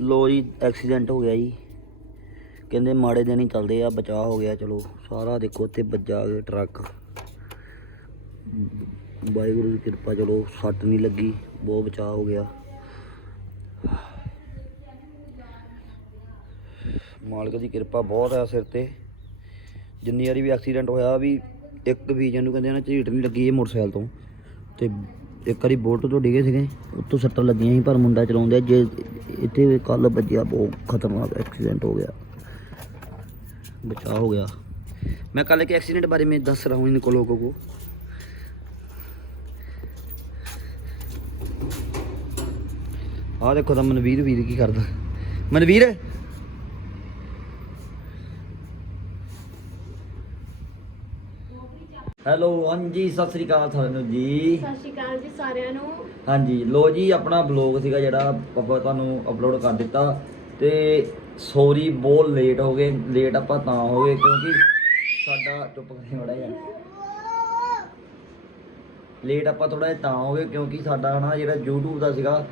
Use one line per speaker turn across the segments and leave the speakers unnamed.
ਲੋ ਜੀ ਐਕਸੀਡੈਂਟ ਹੋ ਗਿਆ ਜੀ। ਕਹਿੰਦੇ ਮਾੜੇ ਦਿਨ ਹੀ ਚੱਲਦੇ ਆ, ਬਚਾਅ ਹੋ ਗਿਆ, ਚਲੋ। ਸਾਰਾ ਦੇਖੋ ਇੱਥੇ ਵੱਜਾ ਗਿਆ ਟਰੱਕ। ਵਾਹਿਗੁਰੂ ਦੀ ਕਿਰਪਾ, ਚਲੋ, ਸੱਟ ਨਹੀਂ ਲੱਗੀ, ਬਹੁਤ ਬਚਾਅ ਹੋ ਗਿਆ। ਮਾਲਕ ਦੀ ਕਿਰਪਾ ਬਹੁਤ ਆ ਸਿਰ ਤੇ। ਜਿੰਨੀ ਵਾਰੀ ਵੀ ਐਕਸੀਡੈਂਟ ਹੋਇਆ ਵੀ, ਇੱਕ ਵੀ ਜਿਹਨੂੰ ਕਹਿੰਦੇ ਨਾ, ਝੀਟ ਨਹੀਂ ਲੱਗੀ ਇਹ ਮੋਟਰਸਾਈਕਲ ਤੋਂ। ਤੇ ਇੱਕ ਵਾਰੀ ਬੋਲਟ ਤੋਂ ਡਿੱਗੇ ਸੀਗੇ ਉੱਤੋਂ ਸੱਟਾਂ ਲੱਗੀਆਂ ਸੀ ਪਰ ਮੁੰਡਾ ਚਲਾਉਂਦਾ ਜੇ ਇੱਥੇ ਕੱਲ ਵੱਜਿਆ ਬਹੁਤ ਖਤਰਨਾਕ ਐਕਸੀਡੈਂਟ ਹੋ ਗਿਆ बचाव हो गया मैं कल के एक्सीडेंट बारे में दस रहा हूँ इनको लोगों को ਆ ਦੇਖੋ ਤਾਂ ਮਨਵੀਰ ਵੀਰ ਕੀ ਕਰਦਾ ਮਨਵੀਰ ਹੈਲੋ ਹਾਂਜੀ ਸਤਿ ਸ੍ਰੀ ਅਕਾਲ ਤੁਹਾਨੂੰ ਜੀ।
ਸਤਿ ਸ਼੍ਰੀ ਅਕਾਲ ਜੀ ਸਾਰਿਆਂ ਨੂੰ।
ਹਾਂਜੀ ਲੋ ਜੀ ਆਪਣਾ ਬਲੌਗ ਸੀਗਾ ਜਿਹੜਾ ਆਪਾਂ ਤੁਹਾਨੂੰ ਅਪਲੋਡ ਕਰ ਦਿੱਤਾ ਤੇ ਸੌਰੀ ਬਹੁਤ ਲੇਟ ਹੋ ਗਏ ਲੇਟ ਆਪਾਂ ਤਾਂ ਹੋ ਗਏ ਕਿਉਂਕਿ ਸਾਡਾ ਚੁੱਪ ਕਰੇ ਮੜਾ ਯਾਰ ਲੇਟ ਆਪਾਂ ਥੋੜਾ ਜਿਹਾ ਤਾਂ ਹੋ ਗਏ ਕਿਉਂਕਿ ਸਾਡਾ ਨਾ ਜਿਹੜਾ YouTube ਦਾ ਸੀਗਾ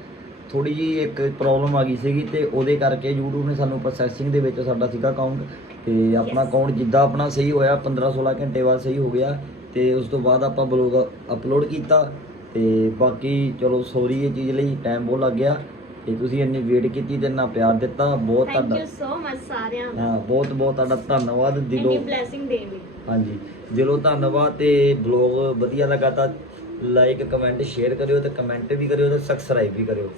ਥੋੜੀ ਜੀ ਇੱਕ ਪ੍ਰੋਬਲਮ ਆ ਗਈ ਸੀਗੀ ਤੇ ਉਹਦੇ ਕਰਕੇ YouTube ਨੇ ਸਾਨੂੰ ਪ੍ਰੋਸੈਸਿੰਗ ਦੇ ਵਿੱਚ ਸਾਡਾ ਸੀਗਾ ਅਕਾਊਂਟ ਤੇ ਆਪਣਾ ਅਕਾਊਂਟ ਜਿੱਦਾਂ ਆਪਣਾ ਸਹੀ ਹੋਇਆ 15 16 ਘੰਟੇ ਬਾਅਦ ਸਹੀ ਹੋ ਗਿਆ। ਤੇ ਉਸ ਤੋਂ ਬਾਅਦ ਆਪਾਂ ਬਲੌਗ ਅਪਲੋਡ ਕੀਤਾ ਤੇ ਬਾਕੀ ਚਲੋ ਸੌਰੀ ਇਹ ਚੀਜ਼ ਲਈ ਟਾਈਮ ਬਹੁਤ ਲੱਗ ਗਿਆ ਤੇ ਤੁਸੀਂ ਇੰਨੀ ਵੇਟ ਕੀਤੀ ਤੇ ਇੰਨਾ ਪਿਆਰ ਦਿੱਤਾ ਬਹੁਤ
ਥੈਂਕ
ਤੁਹਾਡਾ
ਯੂ ਸੋ ਮਚ ਸਾਰਿਆਂ ਦਾ
ਹਾਂ ਬਹੁਤ ਬਹੁਤ ਤੁਹਾਡਾ ਧੰਨਵਾਦ ਦਿਲੋਂ।
ਇੰਨੀ ਬਲੇਸਿੰਗ ਦੇਣ ਲਈ।
ਹਾਂਜੀ ਦਿਲੋਂ ਧੰਨਵਾਦ ਤੇ ਬਲੌਗ ਵਧੀਆ ਲੱਗਾ ਤਾਂ ਲਾਈਕ ਕਮੈਂਟ ਸ਼ੇਅਰ ਕਰਿਓ ਤੇ ਕਮੈਂਟ ਵੀ ਕਰਿਓ ਤੇ ਸਬਸਕ੍ਰਾਈਬ ਵੀ ਕਰਿਓ।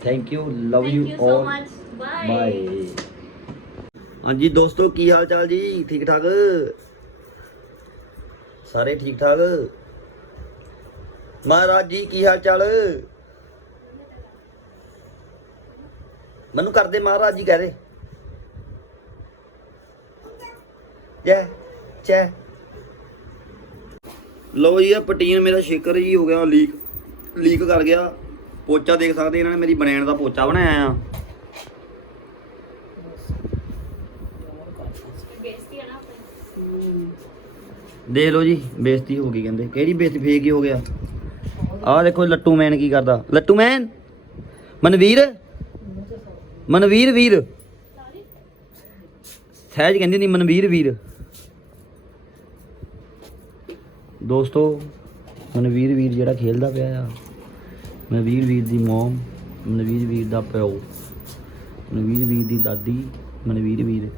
Thank you love
thank
you
you so
all
much bye
bye ਹਾਂਜੀ ਦੋਸਤੋ ਕੀ ਹਾਲ ਚਾਲ ਜੀ? ਠੀਕ ਠਾਕ? ਸਾਰੇ ਠੀਕ ਠਾਕ ਮਹਾਰਾਜ ਜੀ, ਕੀ ਹਾਲ ਚਾਲ ਮੈਨੂੰ ਕਰਦੇ ਮਹਾਰਾਜ ਜੀ ਕਹਦੇ। ਜੈ ਜੈ। ਲੋ ਜੀ, ਇਹ ਪਟੀਨ ਮੇਰਾ ਸ਼ੇਕਰ ਜੀ ਹੋ ਗਿਆ, ਲੀਕ ਲੀਕ ਕਰ ਗਿਆ। ਪੋਚਾ ਦੇਖ ਸਕਦੇ ਇਹਨਾਂ ਨੇ, ਮੇਰੀ ਬਨੈਣ ਦਾ ਪੋਚਾ ਬਣਾਇਆ ਆ
ਬੇਇੱਜ਼ਤੀ ਹੈ ਨਾ ਆਪਣੀ
ਦੇਖ ਲਓ ਜੀ, ਬੇਇੱਜ਼ਤੀ ਹੋ ਗਈ ਕਹਿੰਦੇ। ਕਿਹੜੀ ਬੇਇੱਜ਼ਤੀ ਫੇਕ ਹੀ ਹੋ ਗਿਆ? ਆਹ ਦੇਖੋ ਲੱਟੂ ਮੈਨ ਕੀ ਕਰਦਾ। ਲੱਟੂ ਮੈਨ ਮਨਵੀਰ? ਮਨਵੀਰ ਵੀਰ? ਸਹਿਜ ਕਹਿੰਦੀ ਨਹੀਂ ਮਨਵੀਰ ਵੀਰ। ਦੋਸਤੋ, ਮਨਵੀਰ ਵੀਰ ਜਿਹੜਾ ਖੇਲਦਾ ਪਿਆ ਆ। ਮਨਵੀਰ ਵੀਰ ਦੀ ਮਮ, ਮਨਵੀਰ ਵੀਰ ਦਾ ਪਿਓ। ਮਨਵੀਰ ਵੀਰ ਦੀ ਦਾਦੀ, ਮਨਵੀਰ ਵੀਰ।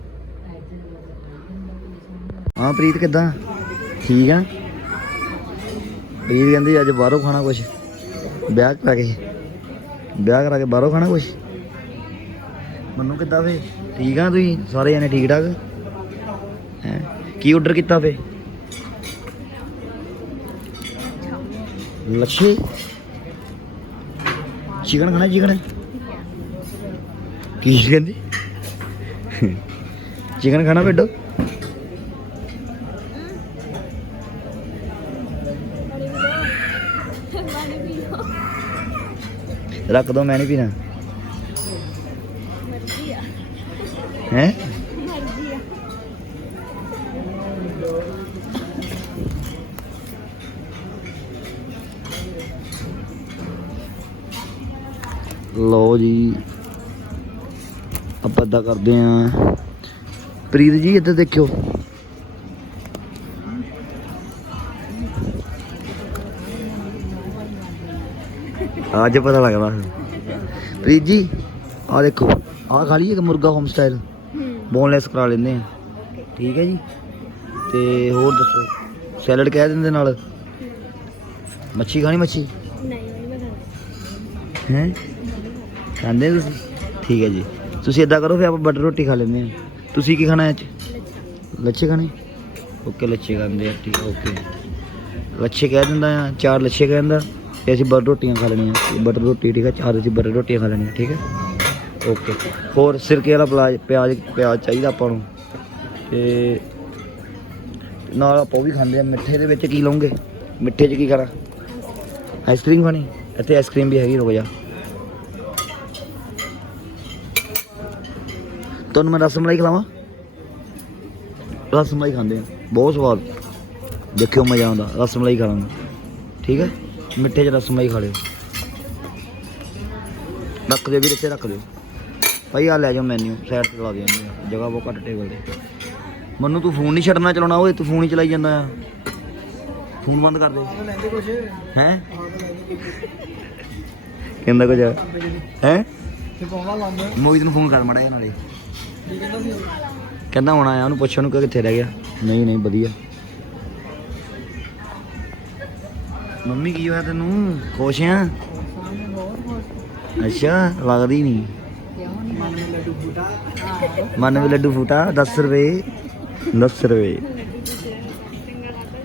ਹਾਂ ਪ੍ਰੀਤ ਕਿੱਦਾਂ? ਠੀਕ ਆ? ਪ੍ਰੀਤ ਕਹਿੰਦੀ ਅੱਜ ਬਾਹਰੋਂ ਖਾਣਾ ਕੁਛ। ਵਿਆਹ ਕਰਾ ਕੇ। ਵਿਆਹ ਕਰਾ ਕੇ ਬਾਹਰੋਂ ਖਾਣਾ ਕੁਛ। ਮੈਨੂੰ ਕਿੱਦਾਂ ਫੇ? ਠੀਕ ਆ ਤੁਸੀਂ? ਸਾਰੇ ਜਣੇ ਠੀਕ ਠਾਕ? ਹੈ? ਕੀ ਆਰਡਰ ਕੀਤਾ ਫੇ? ਲੱਛੇ? ਚਿਕਨ ਖਾਣਾ, ਚਿਕਨ? ਕੀ ਕਹਿੰਦੀ? ਚਿਕਨ ਖਾਣਾ ਬੇਟੋ ਰੱਖ ਦੋ, ਮੈਂ ਨਹੀਂ ਪੀਣਾ।
ਮਰਜ਼ੀ ਆ
ਹੈ?
ਮਰਜ਼ੀ ਆ
ਲਓ ਜੀ, ਆਪਾਂ ਏਦਾਂ ਕਰਦੇ ਆਂ। ਪ੍ਰੀਤ ਜੀ, ਇੱਧਰ ਦੇਖਿਓ। ਅੱਜ ਪਤਾ ਲੱਗਦਾ ਪ੍ਰੀਤ ਜੀ ਆ ਦੇਖੋ ਆ ਖਾ ਲਈ ਇੱਕ ਮੁਰਗਾ ਹੋਮ ਸਟਾਈਲ ਬੋਨਲੈਸ ਕਰਾ ਲੈਂਦੇ ਆ। ਠੀਕ ਹੈ ਜੀ। ਤੇ ਹੋਰ ਦੱਸੋ ਸੈਲਡ ਕਹਿ ਦਿੰਦੇ ਨਾਲ? ਮੱਛੀ ਖਾਣੀ ਮੱਛੀ?
ਨਹੀਂ
ਹੈ? ਖਾਂਦੇ ਤੁਸੀਂ? ਠੀਕ ਹੈ ਜੀ। ਤੁਸੀਂ ਇਦਾਂ ਕਰੋ, ਫਿਰ ਆਪਾਂ ਬਟਰ ਰੋਟੀ ਖਾ ਲੈਂਦੇ ਹਾਂ। ਤੁਸੀਂ ਕੀ ਖਾਣਾ ਇਹ ਚ ਲੱਛੇ ਖਾਣੇ? ਓਕੇ ਲੱਛੇ ਖਾਂਦੇ ਆ, ਠੀਕ ਓਕੇ ਲੱਛੇ ਕਹਿ ਦਿੰਦਾ ਆ ਚਾਰ ਲੱਛੇ ਕਹਿ ਦਿੰਦਾ? ਤੇ ਅਸੀਂ ਬਟਰ ਰੋਟੀਆਂ ਖਾ ਲੈਣੀਆਂ। ਬਟਰ ਰੋਟੀ ਠੀਕ ਹੈ ਚਾਰ ਅਸੀਂ ਬਟਰ ਰੋਟੀਆਂ ਖਾ ਲੈਣੀਆਂ, ਠੀਕ ਹੈ ਓਕੇ ਹੋਰ ਸਿਰਕੇ ਵਾਲਾ ਪਿਆਜ਼ ਪਿਆਜ਼ ਪਿਆਜ਼ ਚਾਹੀਦਾ ਆਪਾਂ ਨੂੰ। ਤੇ ਨਾਲ ਆਪਾਂ ਉਹ ਵੀ ਖਾਂਦੇ ਆ, ਮਿੱਠੇ ਦੇ ਵਿੱਚ ਕੀ ਲਓਗੇ? ਮਿੱਠੇ 'ਚ ਕੀ ਕਰਾਂ ਆਈਸਕ੍ਰੀਮ ਖਾਣੀ? ਇੱਥੇ ਆਈਸਕ੍ਰੀਮ ਵੀ ਹੈਗੀ, ਰੁਕ ਜਾ। ਤੁਹਾਨੂੰ ਮੈਂ ਰਸਮਲਾਈ ਖਿਲਾਵਾਂ? ਰਸਮਲਾਈ ਖਾਂਦੇ ਆ, ਬਹੁਤ ਸਵਾਦ। ਦੇਖਿਓ ਮਜ਼ਾ ਆਉਂਦਾ ਰਸਮਲਾਈ ਖਾਣਾ ਠੀਕ ਹੈ ਮਿੱਠੇ 'ਚ ਰਸਮਲਾਈ ਖਾ ਲਿਓ। ਰੱਖ ਦਿਓ ਵੀਰ ਇੱਥੇ ਰੱਖ ਦਿਓ। ਭਾਈ ਆ ਲੈ ਜਾਓ ਮੈਨੂ ਸਾਈਡ ਤੇ ਲਾ ਦੇ ਇਹਨੂੰ। ਜਗ੍ਹਾ ਬਹੁਤ ਘੱਟ ਟੇਬਲ ਤੇ। ਮੈਨੂੰ ਤੂੰ ਫੋਨ ਨਹੀਂ ਛੱਡਣਾ ਚਲਾਉਣਾ ਓਏ ਤੂੰ ਫੋਨ ਹੀ ਚਲਾਈ ਜਾਂਦਾ। ਆ ਫੋਨ ਬੰਦ ਕਰ ਦੇ। ਹੈ? ਕਹਿੰਦਾ ਕੁਝ ਹੈ? ਮੋਹਿਤ ਨੂੰ ਫੋਨ ਕਰ ਮੜਾ ਨਾਲੇ।
ਕਹਿੰਦਾ
ਹੁਣ ਆਇਆ ਉਹਨੂੰ ਪੁੱਛ ਉਹਨੂੰ ਕਿੱਥੇ ਰਹਿ ਗਿਆ। ਨਹੀਂ ਨਹੀਂ ਵਧੀਆ। ਮੰਮੀ, ਕੀ ਹੋਇਆ ਤੈਨੂੰ? ਖੁਸ਼ ਆ? ਅੱਛਾ, ਲੱਗਦੀ ਨਹੀਂ
ਮਨ ਨੂੰ ਲੱਡੂ
ਵੀ ਲੱਡੂ ਫੂਟਾ। 10 ਰੁਪਏ। 10 ਰੁਪਏ।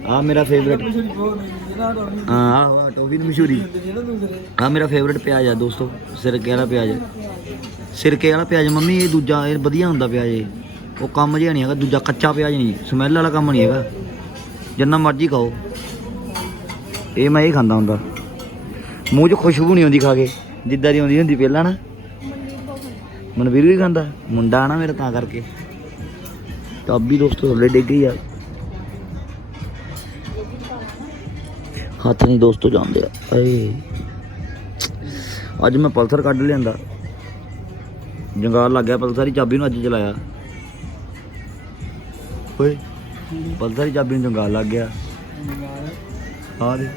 ਆ ਮੇਰਾ ਫੇਵਰਟ ਹਾਂ, ਆਹ ਟੋਫੀ ਦੀ ਮਸ਼ਹੂਰੀ।
ਜਿਹੜਾ
ਆ ਮੇਰਾ ਫੇਵਰਟ ਪਿਆਜ਼ ਆ, ਦੋਸਤੋ। ਸਿਰਕੇ ਵਾਲਾ ਪਿਆਜ਼। ਸਿਰਕੇ ਵਾਲਾ ਪਿਆਜ਼, ਮੰਮੀ, ਇਹ ਦੂਜਾ, ਇਹ ਵਧੀਆ ਹੁੰਦਾ ਪਿਆਜ਼ ਇਹ। ਉਹ ਕੰਮ ਜਿਹਾ ਨਹੀਂ ਹੈਗਾ। ਦੂਜਾ ਕੱਚਾ ਪਿਆਜ਼ ਨਹੀਂ ਸਮੈਲ ਵਾਲਾ ਕੰਮ ਨਹੀਂ ਹੈਗਾ। ਜਿੰਨਾ ਮਰਜ਼ੀ ਖਾਓ। ਇਹ ਮੈਂ ਇਹ ਖਾਂਦਾ ਹੁੰਦਾ। ਮੂੰਹ 'ਚ ਖੁਸ਼ਬੂ ਨਹੀਂ ਆਉਂਦੀ ਖਾ ਕੇ, ਜਿੱਦਾਂ ਦੀ ਆਉਂਦੀ ਹੁੰਦੀ ਪਹਿਲਾਂ ਨਾ। ਮਨਵੀਰ ਵੀ ਖਾਂਦਾ, ਮੁੰਡਾ ਨਾ ਮੇਰਾ ਤਾਂ ਕਰਕੇ। ਟਾਬੀ ਦੋਸਤੋ ਥੱਲੇ ਡਿੱਗ ਗਈ ਆ। ਹੱਥ ਨਹੀਂ ਦੋਸਤੋ ਜਾਂਦੇ ਆ। ਏ ਅੱਜ ਮੈਂ ਪਲਸਰ ਕੱਢ ਲਿਆਂਦਾ। ਜੰਗਾਲ ਲੱਗ ਗਿਆ ਪਲਸਰ ਦੀ ਚਾਬੀ ਨੂੰ ਅੱਜ ਚਲਾਇਆ। ਓਏ, ਪਲਸਰ ਦੀ ਚਾਬੀ ਨੂੰ ਜੰਗਾਲ ਲੱਗ ਗਿਆ। ਆ ਦੇ।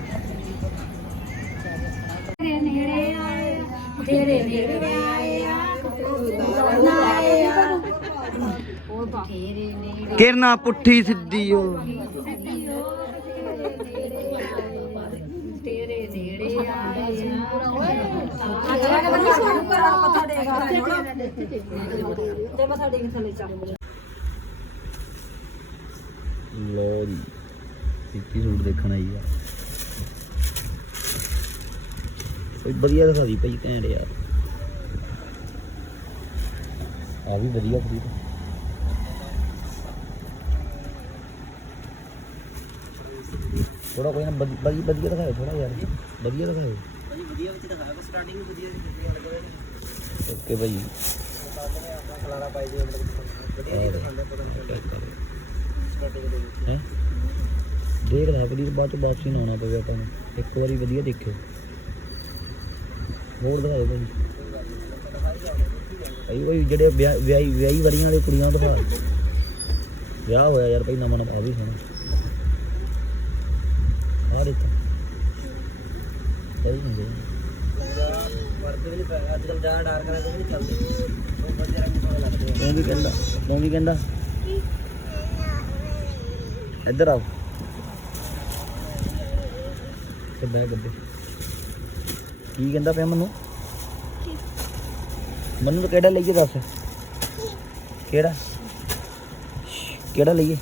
ਤੇਰੇ ਨੇੜੇ ਆਏ ਆ ਤੂੰ ਆਏ ਆ। ਉਹ ਤੇਰੇ ਨੇੜੇ
ਕਿਰਨਾ ਪੁੱਠੀ ਸਿੱਧੀ ਓ।
ਤੇਰੇ ਨੇੜੇ ਆਏ ਆ।
ਲੋ ਜੀ ਇੱਕੀ ਸੂਟ ਦੇਖਣ ਆਈ ਆ ਕੋਈ ਵਧੀਆ ਦਿਖਾ ਦੀ ਭਾਈ ਘੈਂਟ ਯਾਰ ਆ ਵੀ ਵਧੀਆ ਫਰੀ ਥੋੜਾ ਕੋਈ ਨਾ ਵਧੀ- ਵਧੀ- ਵਧੀਆ ਦਿਖਾਓ ਥੋੜਾ ਯਾਰ ਵਧੀਆ ਦਿਖਾਓ
ਵਧੀਆ ਵਿੱਚ ਦਿਖਾਇਆ ਬਸ ਸਟਾਰਟਿੰਗ ਵੀ ਵਧੀਆ ਵਧੀਆ ਲੱਗ ਰਿਹਾ
ਓਕੇ ਭਾਈ
ਖਲਾਰਾ ਪਾਈ ਜੀ ਵਧੀਆ
ਆਹ
ਦਿਖਾਉਂਦਾ ਪਤਾ ਨਹੀਂ ਸਟਾਰਟਿੰਗ ਦੇ
ਹੈ ਦੇਖਦਾ ਪਲੀਜ਼ ਬਾਅਦ ਚ ਵਾਪਸੀ ਨਾ ਆਉਣਾ ਪਵੇ ਆਪਾਂ ਨੂੰ ਇੱਕ ਵਾਰੀ ਵਧੀਆ ਦੇਖਿਓ ਹੋਰ ਦਿਖਾਓ ਭਾਈ ਭਾਈ ਭਾਈ ਜਿਹੜੇ ਵਿਆਹੀ ਵਿਆਹੀ ਵਰੀਆਂ ਵਾਲੇ ਕੁੜੀਆਂ ਦਿਖਾ। ਵਿਆਹ ਹੋਇਆ ਯਾਰ ਭਾਈ, ਨਵਾਂ ਨਵਾਂ, ਆ ਵੀ ਸੋਹਣਾ। ਆ ਦੇਖ। ਇਹ
ਵੀ ਨਹੀਂ ਅੱਜ ਕੱਲ ਜਾਂ ਡਾਰ ਕਰਾ ਤੇ ਨਹੀਂ ਚੱਲਦੇ ਉਹ ਵਧੀਆ ਰੰਗ ਸੋਹਣੇ। ਲੱਗਦੇ
ਤੂੰ ਵੀ ਕਹਿੰਦਾ? ਤੂੰ ਵੀ ਕਹਿੰਦਾ? ਇੱਧਰ ਆਓ। ਤੇ ਬੈ ਕੀ ਕਹਿੰਦਾ ਪਿਆ ਮੈਨੂੰ? ਮੈਨੂੰ ਤਾਂ ਕਿਹੜਾ ਲਈਏ ਦੱਸ? ਕਿਹੜਾ? ਕਿਹੜਾ ਲਈਏ?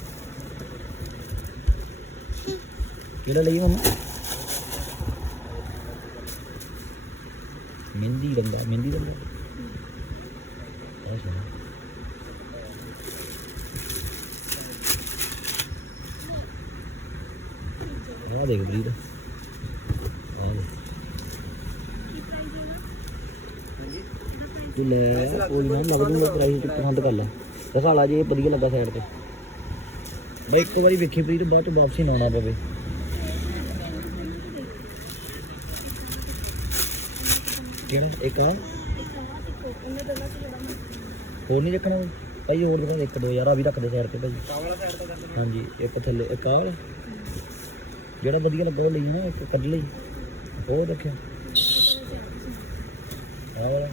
ਕਿਹੜਾ ਲਈਏ ਮੈਨੂੰ? ਮਹਿੰਦੀ ਰੰਗਾ ਮਹਿੰਦੀ ਰੰਗਾ। ਆ ਦੇਖ ਬਰੀਦ ਆ ਦੇਖ ਤੂੰ ਲੈ ਆ, ਕੋਈ ਨਾ ਲੱਗ ਜੂਗਾ ਪ੍ਰਾਈਸ ਤੂੰ ਪਸੰਦ ਕਰ ਲੈ। ਦਿਖਾ ਲਾ ਜੇ ਵਧੀਆ ਲੱਗਾ ਸਾਈਡ ਤੇ। ਬਈ ਇੱਕ ਵਾਰੀ ਵੇਖੀ ਪ੍ਰੀਤ ਬਾਅਦ ਚ ਵਾਪਸੀ ਨਾ ਆਉਣਾ ਪਵੇ। ਕਿਹੜਾ? ਇੱਕ ਆ? ਹੋਰ ਨਹੀਂ ਰੱਖਣਾ ਭਾਈ ਹੋਰ ਦਿਖਾ ਇੱਕ ਦੋ ਯਾਰ ਆ ਵੀ ਰੱਖ ਦੇ ਸਾਈਡ ਤੇ ਭਾਈ। ਹਾਂਜੀ ਇੱਕ ਥੱਲੇ ਇੱਕ ਆ ਵਾਲਾ। ਜਿਹੜਾ ਵਧੀਆ ਲੱਗਾ ਉਹ ਲਈ ਨਾ ਇੱਕ ਕੱਢ ਲਈ। ਹੋਰ ਰੱਖਿਆ ਆਹ ਵਾਲਾ।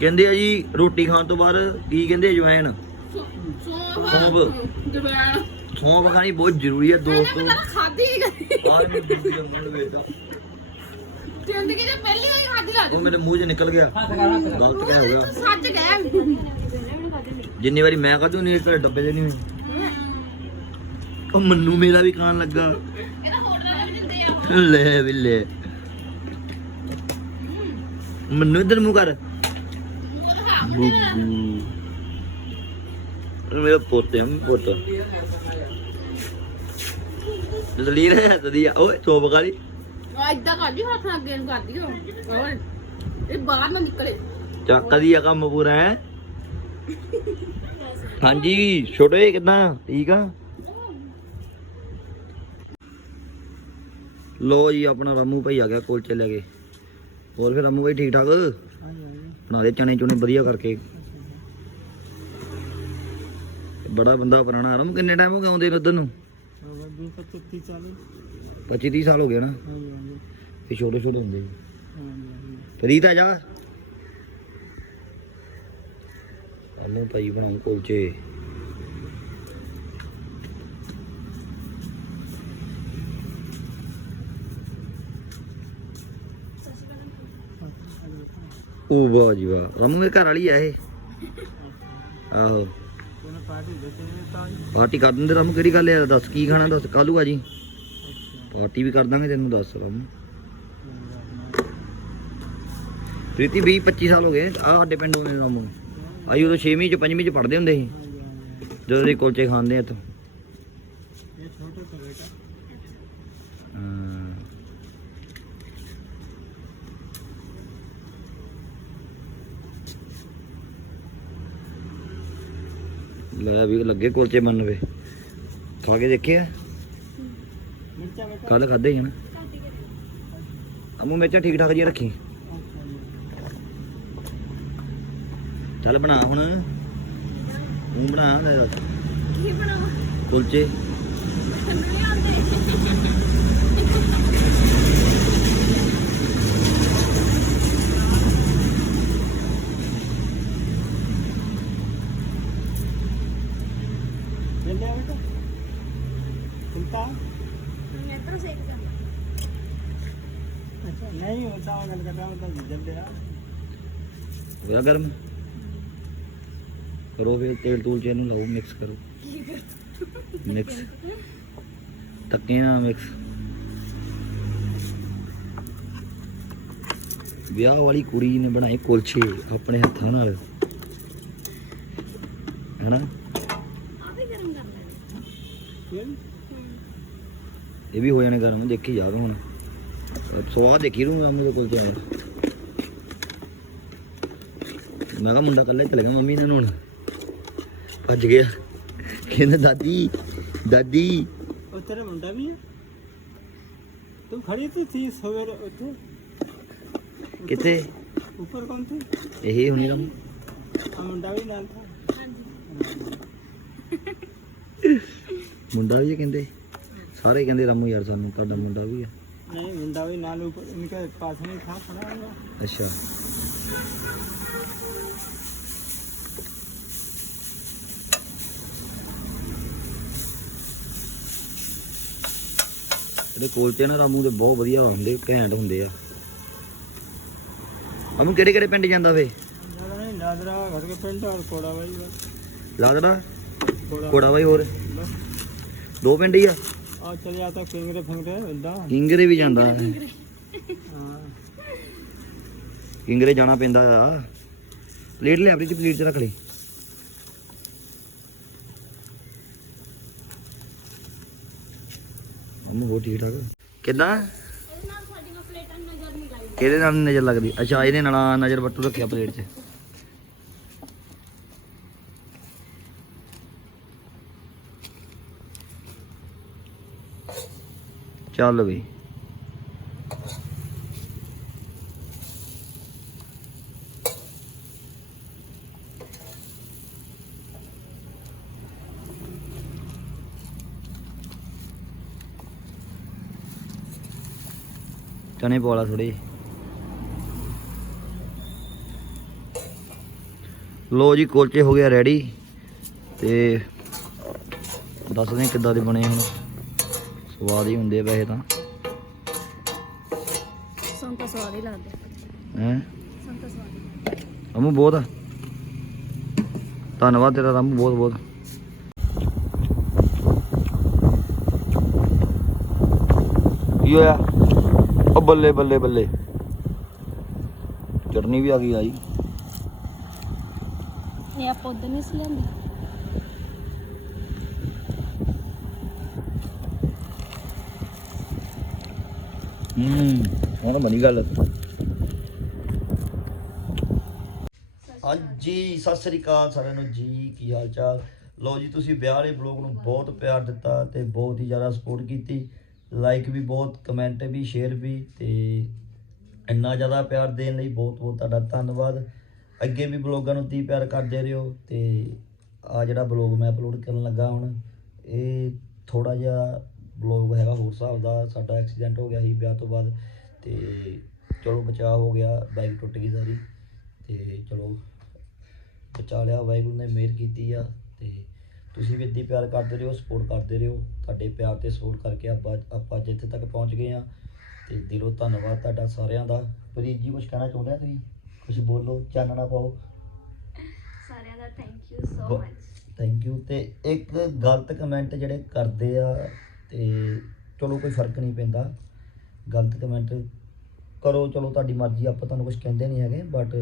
ਕਹਿੰਦੇ ਆ ਜੀ ਰੋਟੀ ਖਾਣ ਤੋਂ ਬਾਅਦ ਕੀ ਕਹਿੰਦੇ ਜਵੈਨ ਸੌਂਫ। ਸੌਂਫ ਖਾਣੀ ਬਹੁਤ ਜ਼ਰੂਰੀ ਹੈ ਦੋਸਤੋ।
ਖਾਦੀ
ਆਹ ਮੈਂ ਦੂਜੀ ਜੰਮਣ ਵੇਚਦਾ
ਜ਼ਿੰਦਗੀ ਦੇ ਪਹਿਲੀ ਵਾਰੀ ਖਾਦੀ ਲਾ
ਉਹ ਮੇਰੇ ਮੂੰਹ 'ਚ ਨਿਕਲ ਗਿਆ। ਗਲਤ ਕਹਿ ਹੋ ਗਿਆ।
ਸੱਚ ਗਏ
ਜਿੰਨੀ ਵਾਰੀ ਮੈਂ ਕਹਦੂ ਨਹੀਂ ਤੇਰੇ ਡੱਬੇ 'ਚ ਨਹੀਂ ਹੋਈ ਉਹ ਮੰਨੂ ਮੇਰਾ ਵੀ ਖਾਣ ਲੱਗਾ।
ਇਹਦਾ ਹੋਟਲ ਵੀ ਦਿੰਦੇ ਆ।
ਲੈ ਵੀ ਲੈ। ਮੰਨੂ ਇਧਰ ਮੂੰਹ ਕਰ। ਬੁੱਬੂ ਇਹ ਮੇਰਾ ਪੋਤੇ ਹਮ ਪੁੱਤ। ਦਲੀਲ ਹੈ ਤਦੀ ਓਏ ਚੋਪ ਕਾਲੀ
ਆ ਇਦਾਂ ਕਰਦੀ ਹੱਥ ਨਾਲ ਅੱਗੇ ਨੂੰ ਕਰਦੀ ਹੋ ਹੋਰ ਇਹ ਬਾਹਰ ਨਾ ਨਿਕਲੇ।
ਚੱਕ ਦੀ ਆ ਕੰਮ ਪੂਰਾ ਹੈ? ਹਾਂਜੀ ਛੋਟੇ ਕਿਦਾਂ? ਠੀਕ ਆ? ਲੋ ਜੀ ਆਪਣਾ ਰਾਮੂ ਭਾਈ ਆ ਗਿਆ ਕੁਲਚੇ ਲੈ ਕੇ ਹੋਰ ਫਿਰ ਰਾਮੂ ਭਾਈ ਠੀਕ ਠਾਕ ਬਣਾ ਦੇ ਚਣੇ ਚੁਣੇ ਵਧੀਆ ਕਰਕੇ। ਬੜਾ ਬੰਦਾ ਪੁਰਾਣਾ। ਰਾਮੂ ਕਿੰਨੇ ਟਾਈਮ ਹੋ ਗਿਆ ਆਉਂਦੇ ਨੂੰ ਉਧਰ ਨੂੰ? 25 30 ਸਾਲ ਹੋ ਗਏ ਨਾ। ਇਹ ਛੋਟੇ ਛੋਟੇ ਹੁੰਦੇ ਸੀ। ਫਰੀਦ ਆ ਜਾ। ਰਾਮੂ ਭਾਈ ਬਣਾਉ ਕੁਲਚੇ। ਉਹ ਵਾਹ ਜੀ ਵਾਹ। ਰਾਮੂ ਦੇ ਘਰ ਵਾਲੀ ਆ ਇਹ। ਆਹੋ। ਪਾਰਟੀ ਕਰ ਦਿੰਦੇ ਰਾਮੂ ਕਿਹੜੀ ਗੱਲ ਹੈ ਦੱਸ ਕੀ ਖਾਣਾ ਦੱਸ? ਕਾਲੂ ਆ ਜੀ। ਪਾਰਟੀ ਵੀ ਕਰ ਦਾਂਗੇ ਤੈਨੂੰ ਦੱਸ ਕੰਮ ਪ੍ਰੀਤੀ 20 25 ਸਾਲ ਹੋ ਗਏ। ਆ ਸਾਡੇ ਪਿੰਡ ਹੋਏ ਰਾਮੂ। ਆਈ ਉਦੋਂ 6ਵੀਂ ਚ 5ਵੀਂ ਚ ਪੜਦੇ ਹੁੰਦੇ ਸੀ। ਜਦੋਂ ਅਸੀਂ ਕੁਲਚੇ ਖਾਂਦੇ ਇੱਥੋਂ ਹਮ। ਲੈ ਵੀ ਲੱਗੇ ਕੁਲਚੇ ਮੰਨ ਖਾ ਕੇ ਦੇਖੇ ਆ। ਕੱਲ ਖਾਦੇ ਸੀ ਨਾ। ਅਮੂ ਮਿਰਚਾਂ ਠੀਕ ਠਾਕ ਜੀ ਰੱਖੀ। ਚੱਲ ਬਣਾ ਹੁਣ। ਤੂੰ ਬਣਾ ਲੈ ਦੱਸ।
ਕੀ ਬਣਾਵਾਂ?
ਕੁਲਚੇ।
ਮੈਂ ਤਾਂ ਸੇਕਦਾ
ਨਹੀਂ ਉਹ ਚਾਹ ਗੱਲ ਕਰਦਾ ਉਹ ਤਾਂ ਜਲਦੇ ਆ।
ਹੋਇਆ ਗਰਮ? ਕਰੋ ਫਿਰ ਤੇਲ ਤੂਲ ਚ ਇਹਨੂੰ ਲਾਓ ਮਿਕਸ ਕਰੋ। ਮਿਕਸ ਧੱਕੇ ਨਾਲ ਮਿਕਸ ਵਿਆਹ ਵਾਲੀ ਕੁੜੀ ਨੇ ਬਣਾਏ ਕੁਲਚੇ ਆਪਣੇ ਹੱਥਾਂ ਨਾਲ। ਹੈਨਾ?
ਆ ਵੀ ਗਰਮ ਕਰ ਲੈਣਾ।
ਇਹ ਵੀ ਹੋ ਜਾਣੇ ਗਰਮ ਦੇਖੀ ਜਾ ਹੁਣ। ਸਵਾਦ ਦੇਖੀ ਰੂੰਗਾ ਮੇਰੇ ਕੋਲ ਤੇ ਮੈਂ ਕਿਹਾ ਮੁੰਡਾ ਕੱਲੇ ਹੀ ਗਿਆ ਮੰਮੀ ਨੇ ਨਹਾਉਣ ਭੱਜ ਗਿਆ। ਕਹਿੰਦਾ ਦਾਦੀ ਦਾਦੀ।
ਉਹ ਤੇਰਾ ਮੁੰਡਾ ਵੀ ਆ? ਤੂੰ ਖੜੀ ਤੀ ਸੀ ਸਵੇਰ ਉੱਥੇ?
ਕਿੱਥੇ?
ਉੱਪਰ ਕੌਣ ਸੀ?
ਇਹੀ ਹੁਣੀ ਰਮ
ਮੁੰਡਾ ਵੀ ਨਾਲ ਥਾ।
ਮੁੰਡਾ ਵੀ ਕਹਿੰਦੇ। ਸਾਰੇ ਕਹਿੰਦੇ ਰਾਮੂ ਯਾਰ ਸਾਨੂੰ ਤੁਹਾਡਾ ਮੁੰਡਾ ਵੀ ਹੈ
नहीं मुंडा भी नाल ऊपर उनके पास में था खड़ा हुआ
ਅੱਛਾ ਇਹਦੇ ਕੋਲਚੇ ਨਾ ਰਾਮੂ ਦੇ ਬਹੁਤ ਵਧੀਆ ਹੁੰਦੇ ਘੈਂਟ ਹੁੰਦੇ ਆ ਅਮੂ ਕਿਹੜੇ ਕਿਹੜੇ ਪਿੰਡ ਜਾਂਦਾ ਵੇ
दादा नहीं दादरा घर के पिंड और कोड़ा भाई बस
ਲਾਦੜਾ
कोड़ा
ਕੋੜਾ ਬਾਈ ਹੋਰ
बस
ਦੋ ਪਿੰਡ ਹੀ ਆ ਕਿੰਗਰੇ ਵੀ ਜਾਂਦਾ
ਹਾਂ।
ਕਿੰਗਰੇ ਜਾਣਾ ਪੈਂਦਾ ਆ। ਪਲੇਟ ਲੈ ਆਪਣੀ ਪਲੇਟ 'ਚ ਰੱਖ ਲਈ। ਮੰਮੂ ਹੋ ਠੀਕ ਠਾਕ ਕਿਦਾਂ
ਇਹਦੇ ਨਾਲ ਨਜ਼ਰ ਲੱਗਦੀ?
ਅੱਛਾ ਇਹਦੇ ਨਾਲ ਨਜ਼ਰ ਵੱਟੂ ਰੱਖਿਆ ਪਲੇਟ 'ਚ। ਚੱਲ ਵੀ। ਚਨੇ ਪਵਾ ਥੋੜੇ ਲੋ ਜੀ, ਕੁਲਚੇ ਹੋ ਗਿਆ ਰੈਡੀ ਤੇ ਦੱਸਦੇ ਕਿੱਦਾਂ ਦੇ ਬਣੇ ਹੁਣ। ਸਵਾਦ ਹੀ ਹੁੰਦੇ ਵੈਸੇ ਤਾਂ।
ਸਾਨੂੰ ਤਾਂ ਸਵਾਦ ਹੀ ਲੱਗਦਾ
ਹੈ?
ਸਾਨੂੰ ਤਾਂ ਸਵਾਦ
ਅਮੂ ਬਹੁਤ ਧੰਨਵਾਦ ਤੇਰਾ ਰਾਮੂ ਬਹੁਤ ਬਹੁਤ। ਕੀ ਹੋਇਆ? ਉਹ ਬੱਲੇ ਬੱਲੇ ਬੱਲੇ। ਚਟਨੀ ਵੀ ਆ ਗਈ ਆਈ।
ਇਹ ਆਪਾਂ ਉਦੋਂ ਨਹੀਂ ਸੀ ਲੈਂਦੇ
ਹੂੰ। ਹੁਣ ਬਣੀ ਗੱਲ। ਹਾਂਜੀ, ਸਤਿ ਸ੍ਰੀ ਅਕਾਲ ਸਾਰਿਆਂ ਨੂੰ। ਜੀ, ਕੀ ਹਾਲ ਚਾਲ ਲਓ ਜੀ, ਤੁਸੀਂ ਵਿਆਹ ਵਾਲੇ ਬਲੌਗ ਨੂੰ ਬਹੁਤ ਪਿਆਰ ਦਿੱਤਾ ਤੇ ਬਹੁਤ ਹੀ ਜ਼ਿਆਦਾ ਸਪੋਰਟ ਕੀਤੀ। ਲਾਈਕ ਵੀ ਬਹੁਤ ਕਮੈਂਟ ਵੀ ਸ਼ੇਅਰ ਵੀ ਤੇ ਇੰਨਾ ਜ਼ਿਆਦਾ ਪਿਆਰ ਦੇਣ ਲਈ ਬਹੁਤ ਬਹੁਤ ਤੁਹਾਡਾ ਧੰਨਵਾਦ। ਅੱਗੇ ਵੀ ਬਲੌਗਾਂ ਨੂੰ ਤੀ ਪਿਆਰ ਕਰਦੇ ਰਹੋ ਤੇ ਆ ਜਿਹੜਾ ਬਲੌਗ ਮੈਂ ਅਪਲੋਡ ਕਰਨ ਲੱਗਾ ਹੁਣ, ਇਹ ਥੋੜਾ ਜਿਹਾ ਬਲੌਗ ਹੈਗਾ ਹੋਰ ਹਿਸਾਬ ਦਾ ਸਾਡਾ ਐਕਸੀਡੈਂਟ ਹੋ ਗਿਆ ਸੀ ਵਿਆਹ ਤੋਂ ਬਾਅਦ ਤੇ ਚਲੋ ਬਚਾਅ ਹੋ ਗਿਆ ਬਾਈਕ ਟੁੱਟ ਗਈ ਸਾਰੀ ਤੇ ਚਲੋ ਬਚਾ ਲਿਆ ਵਾਹਿਗੁਰੂ ਨੇ ਮਿਹਰ ਕੀਤੀ ਆ ਤੇ ਤੁਸੀਂ ਵੀ ਇੱਦਾਂ ਹੀ ਪਿਆਰ ਕਰਦੇ ਰਹੋ ਸਪੋਰਟ ਕਰਦੇ ਰਹੋ ਤੁਹਾਡੇ ਪਿਆਰ ਤੇ ਸਪੋਰਟ ਕਰਕੇ ਆਪਾਂ ਆਪਾਂ ਅੱਜ ਇੱਥੇ ਤੱਕ ਪਹੁੰਚ ਗਏ ਆ ਤੇ ਦਿਲੋਂ ਧੰਨਵਾਦ ਤੁਹਾਡਾ ਸਾਰਿਆਂ ਦਾ। ਪ੍ਰੀਤ ਜੀ ਕੁਝ ਕਹਿਣਾ ਚਾਹੁੰਦੇ ਆ ਤੁਸੀਂ? ਕੁਝ ਬੋਲੋ ਚਾਨਣਾ ਪਾਓ।
ਸਾਰਿਆਂ ਦਾ thank you
so
much
thank you ਤੇ ਇੱਕ ਗਲਤ ਕਮੈਂਟ ਜਿਹੜੇ ਕਰਦੇ ਆ ਤੇ ਚਲੋ ਕੋਈ ਫ਼ਰਕ ਨਹੀਂ ਪੈਂਦਾ। ਗਲਤ ਕਮੈਂਟ ਕਰੋ, ਚਲੋ ਤੁਹਾਡੀ ਮਰਜ਼ੀ, ਆਪਾਂ ਤੁਹਾਨੂੰ ਕੁਝ ਕਹਿੰਦੇ ਨਹੀਂ ਹੈਗੇ ਬਟ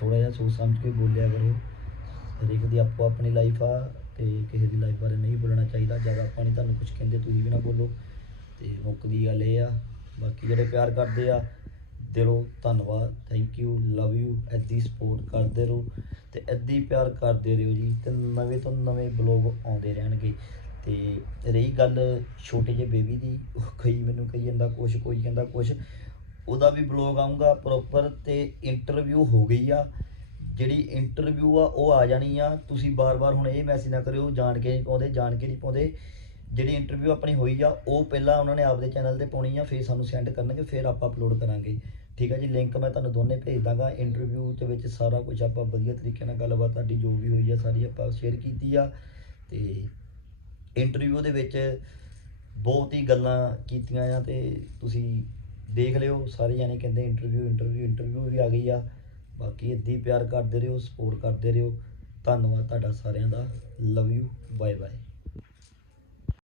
ਥੋੜਾ ਜਿਹਾ ਸੋਚ ਸਮਝ ਕੇ ਬੋਲਿਆ ਕਰੋ। ਹਰੇਕ ਦੀ ਆਪੋ ਆਪਣੀ ਲਾਈਫ ਆ ਤੇ ਕਿਸੇ ਦੀ ਲਾਈਫ ਬਾਰੇ ਨਹੀਂ ਬੋਲਣਾ ਚਾਹੀਦਾ। ਜਦ ਆਪਾਂ ਨਹੀਂ ਤੁਹਾਨੂੰ ਕੁਝ ਕਹਿੰਦੇ, ਤੁਸੀਂ ਵੀ ਨਾ ਬੋਲੋ। ਤੇ ਮੁੱਕਦੀ ਗੱਲ ਇਹ ਆ, ਬਾਕੀ ਜਿਹੜੇ ਪਿਆਰ ਕਰਦੇ ਆ, ਦਿਲੋਂ ਧੰਨਵਾਦ ਥੈਂਕ ਯੂ ਲਵ ਯੂ ਐਦੀ ਸਪੋਰਟ ਕਰਦੇ ਰਹੋ। ਤੇ ਐਦੀ ਪਿਆਰ ਕਰਦੇ ਰਹੋ ਜੀ, ਤੇ ਨਵੇਂ ਤੋਂ ਨਵੇਂ ਬਲੌਗ ਆਉਂਦੇ ਰਹਿਣਗੇ। ਤੇ ਰਹੀ ਗੱਲ ਛੋਟੇ ਜਿਹੇ ਬੇਬੀ ਦੀ, ਉਹ ਕਈ ਮੈਨੂੰ, ਕਹੀ ਜਾਂਦਾ ਕੁਛ, ਕੋਈ ਕਹਿੰਦਾ ਕੁਛ। ਉਹਦਾ ਵੀ ਬਲੌਗ ਆਊਗਾ ਪ੍ਰੋਪਰ ਤੇ ਇੰਟਰਵਿਊ ਹੋ ਗਈ ਆ। ਜਿਹੜੀ ਇੰਟਰਵਿਊ ਆ, ਉਹ ਆ ਜਾਣੀ ਆ। ਤੁਸੀਂ ਬਾਰ-ਬਾਰ ਹੁਣ ਇਹ ਮੈਸੇਜ ਨਾ ਕਰਿਓ, ਜਾਣ ਕੇ ਨਹੀਂ ਪਾਉਂਦੇ, ਜਾਣ ਕੇ ਨਹੀਂ ਪਾਉਂਦੇ। ਜਿਹੜੀ ਇੰਟਰਵਿਊ ਆਪਣੀ ਹੋਈ ਆ, ਉਹ ਪਹਿਲਾਂ ਉਹਨਾਂ ਨੇ ਆਪਦੇ ਚੈਨਲ ਤੇ ਪਾਉਣੀ ਆ, ਫਿਰ ਸਾਨੂੰ ਸੈਂਡ ਕਰਨਗੇ, ਫਿਰ ਆਪਾਂ ਅਪਲੋਡ ਕਰਾਂਗੇ। ਠੀਕ ਆ ਜੀ ਲਿੰਕ ਮੈਂ ਤੁਹਾਨੂੰ ਦੋਨੇ ਭੇਜ ਦਾਂਗਾ। ਇੰਟਰਵਿਊ ਦੇ ਵਿੱਚ ਸਾਰਾ ਕੁਝ ਆਪਾਂ ਵਧੀਆ ਤਰੀਕੇ ਨਾਲ ਗੱਲਬਾਤ ਤੁਹਾਡੀ ਜੋ ਵੀ ਹੋਈ ਆ, ਸਾਰੀ ਆਪਾਂ ਸ਼ੇਅਰ ਕੀਤੀ ਆ। ਤੇ ਇੰਟਰਵਿਊ ਦੇ ਵਿੱਚ ਬਹੁਤ ਹੀ ਗੱਲਾਂ ਕੀਤੀਆਂ ਆ ਤੇ ਤੁਸੀਂ ਦੇਖ ਲਿਓ, ਸਾਰੇ ਜਾਣੇ ਕਹਿੰਦੇ ਇੰਟਰਵਿਊ ਇੰਟਰਵਿਊ ਇੰਟਰਵਿਊ ਵੀ ਆ ਗਈ ਆ। ਬਾਕੀ ਇੱਦਾਂ ਹੀ ਪਿਆਰ ਕਰਦੇ ਰਹੋ ਸਪੋਰਟ ਕਰਦੇ ਰਹੋ। ਧੰਨਵਾਦ ਤੁਹਾਡਾ ਸਾਰਿਆਂ ਦਾ। Love you bye bye